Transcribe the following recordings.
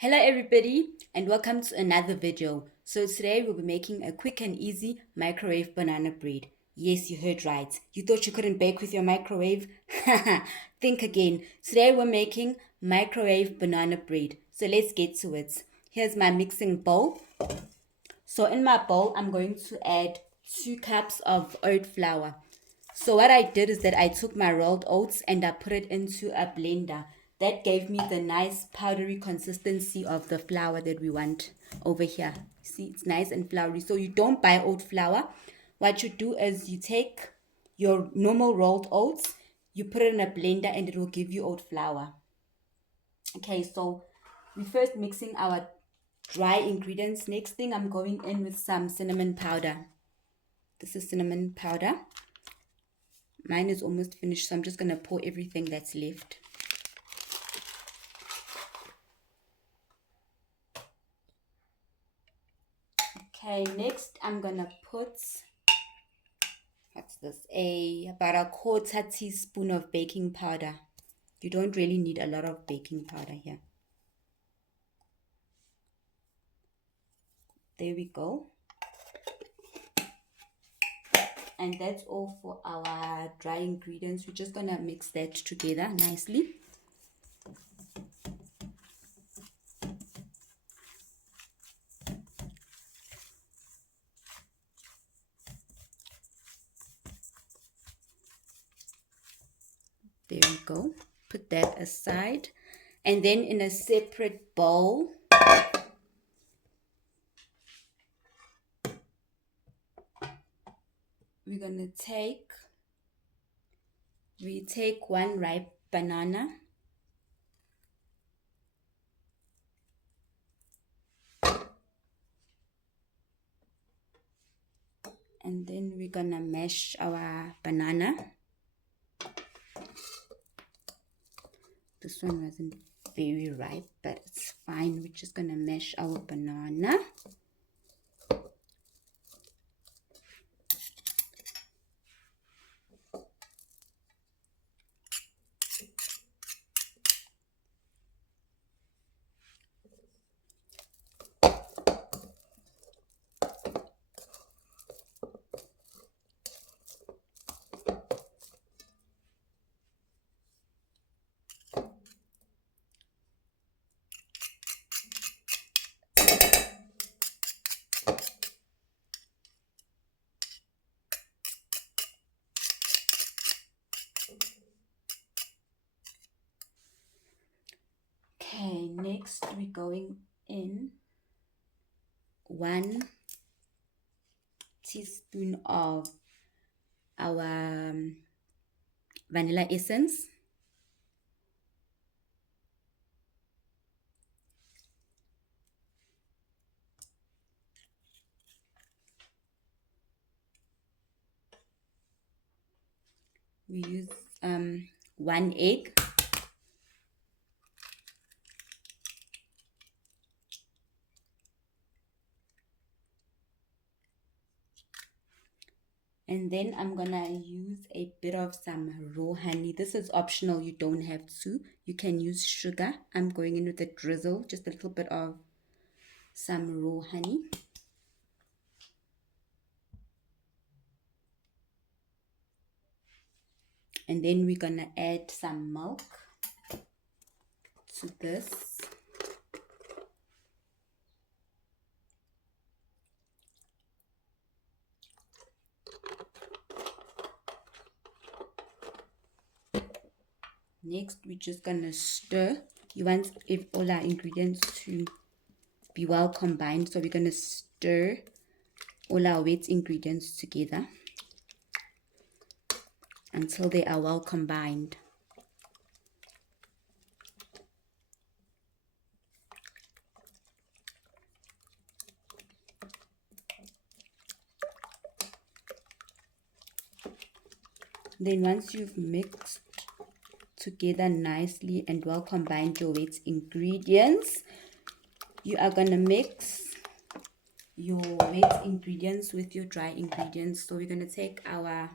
Hello everybody and welcome to another video. So today we'll be making a quick and easy microwave banana bread. Yes, you heard right. You thought you couldn't bake with your microwave? Think again. Today we're making microwave banana bread. So let's get to it. Here's my mixing bowl. So in my bowl I'm going to add 2 cups of oat flour. So what I did is that I took my rolled oats and I put it into a blender. That gave me the nice powdery consistency of the flour that we want over here. See, it's nice and floury. So you don't buy oat flour. What you do is you take your normal rolled oats, you put it in a blender and it will give you oat flour. Okay, so we first mixing our dry ingredients. Next thing, I'm going in with some cinnamon powder. This is cinnamon powder. Mine is almost finished, so I'm just going to pour everything that's left. Okay, next I'm going to put, what's this, about a quarter teaspoon of baking powder. You don't really need a lot of baking powder here. There we go. And that's all for our dry ingredients. We're just going to mix that together nicely. There we go. Put that aside. And then in a separate bowl, we're going to take 1 ripe banana. And then we're going to mash our banana. This one wasn't very ripe, but it's fine. We're just going to mash our banana. Okay, next we're going in 1 teaspoon of our vanilla essence. We use 1 egg. And then I'm gonna use a bit of some raw honey. This is optional, you don't have to. You can use sugar. I'm going in with a drizzle, just a little bit of some raw honey. And then we're gonna add some milk to this. Next, we're just gonna stir. You want all our ingredients to be well combined, so we're gonna stir all our wet ingredients together until they are well combined. Then once you've mixed together nicely and well combined your wet ingredients, you are gonna mix your wet ingredients with your dry ingredients. So we're gonna take our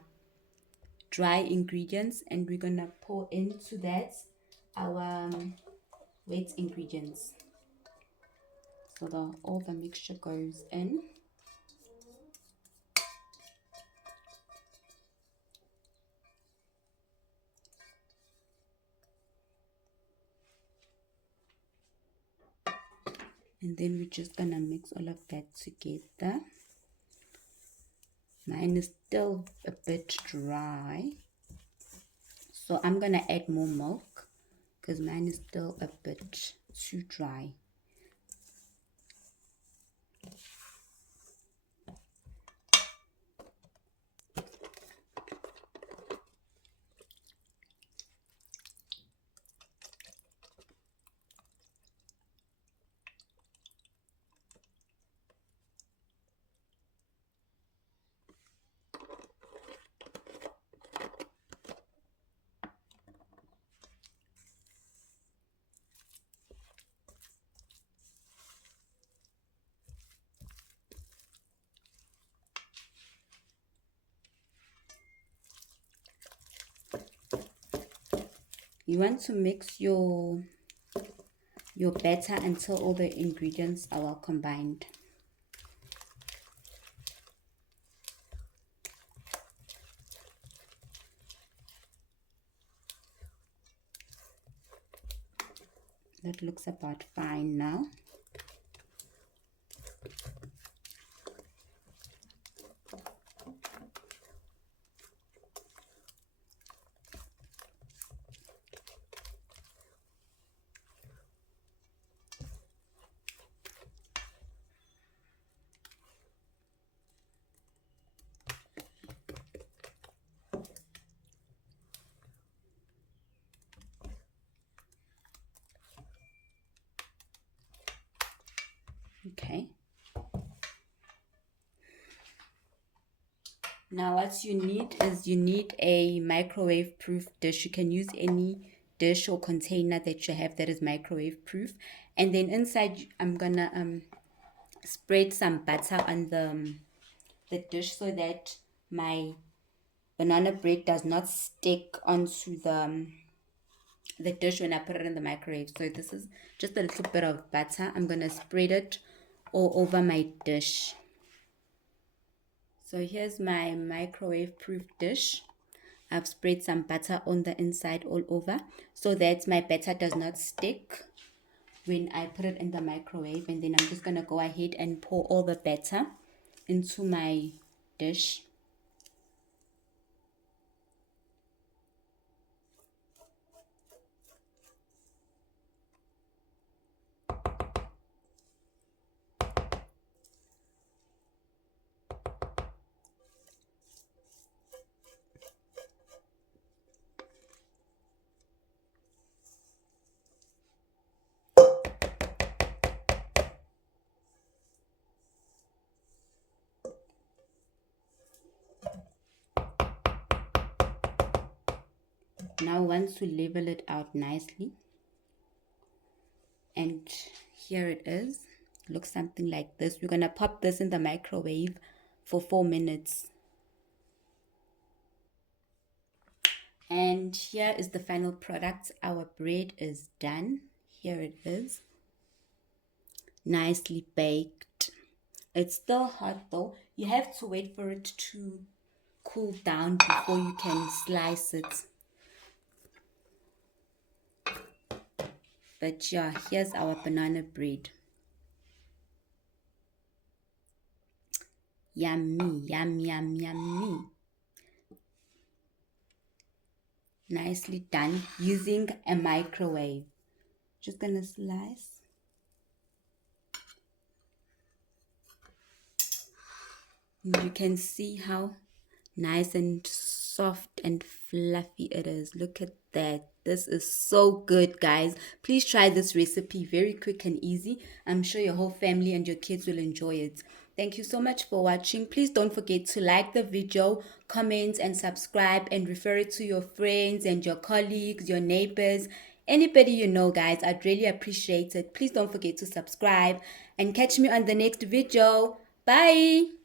dry ingredients and we're gonna pour into that our wet ingredients. until all the mixture goes in. And then we're just gonna mix all of that together. Mine is still a bit dry, so I'm gonna add more milk because mine is still a bit too dry. You want to mix your batter until all the ingredients are well combined. That looks about fine now. Okay. Now what you need is a microwave proof dish. You can use any dish or container that you have that is microwave proof. And then inside I'm gonna spread some butter on the dish so that my banana bread does not stick onto the dish when I put it in the microwave. So this is just a little bit of butter. I'm gonna spread it all over my dish. So here's my microwave proof dish. I've spread some butter on the inside all over so that my batter does not stick when I put it in the microwave. And then I'm just gonna go ahead and pour all the batter into my dish. Now once to level it out nicely, and here it is. Looks something like this. We're gonna pop this in the microwave for 4 minutes. And here is the final product. Our bread is done. Here it is, nicely baked. It's still hot though. You have to wait for it to cool down before you can slice it. But yeah, here's our banana bread. Yummy, yum, yum, yummy. Nicely done using a microwave. Just gonna slice. And you can see how nice and soft and fluffy it is. Look at that. This is so good, guys. Please try this recipe. Very quick and easy. I'm sure your whole family and your kids will enjoy it. Thank you so much for watching. Please don't forget to like the video, comment and subscribe, and refer it to your friends and your colleagues, your neighbors, anybody you know, guys. I'd really appreciate it. Please don't forget to subscribe and catch me on the next video. Bye.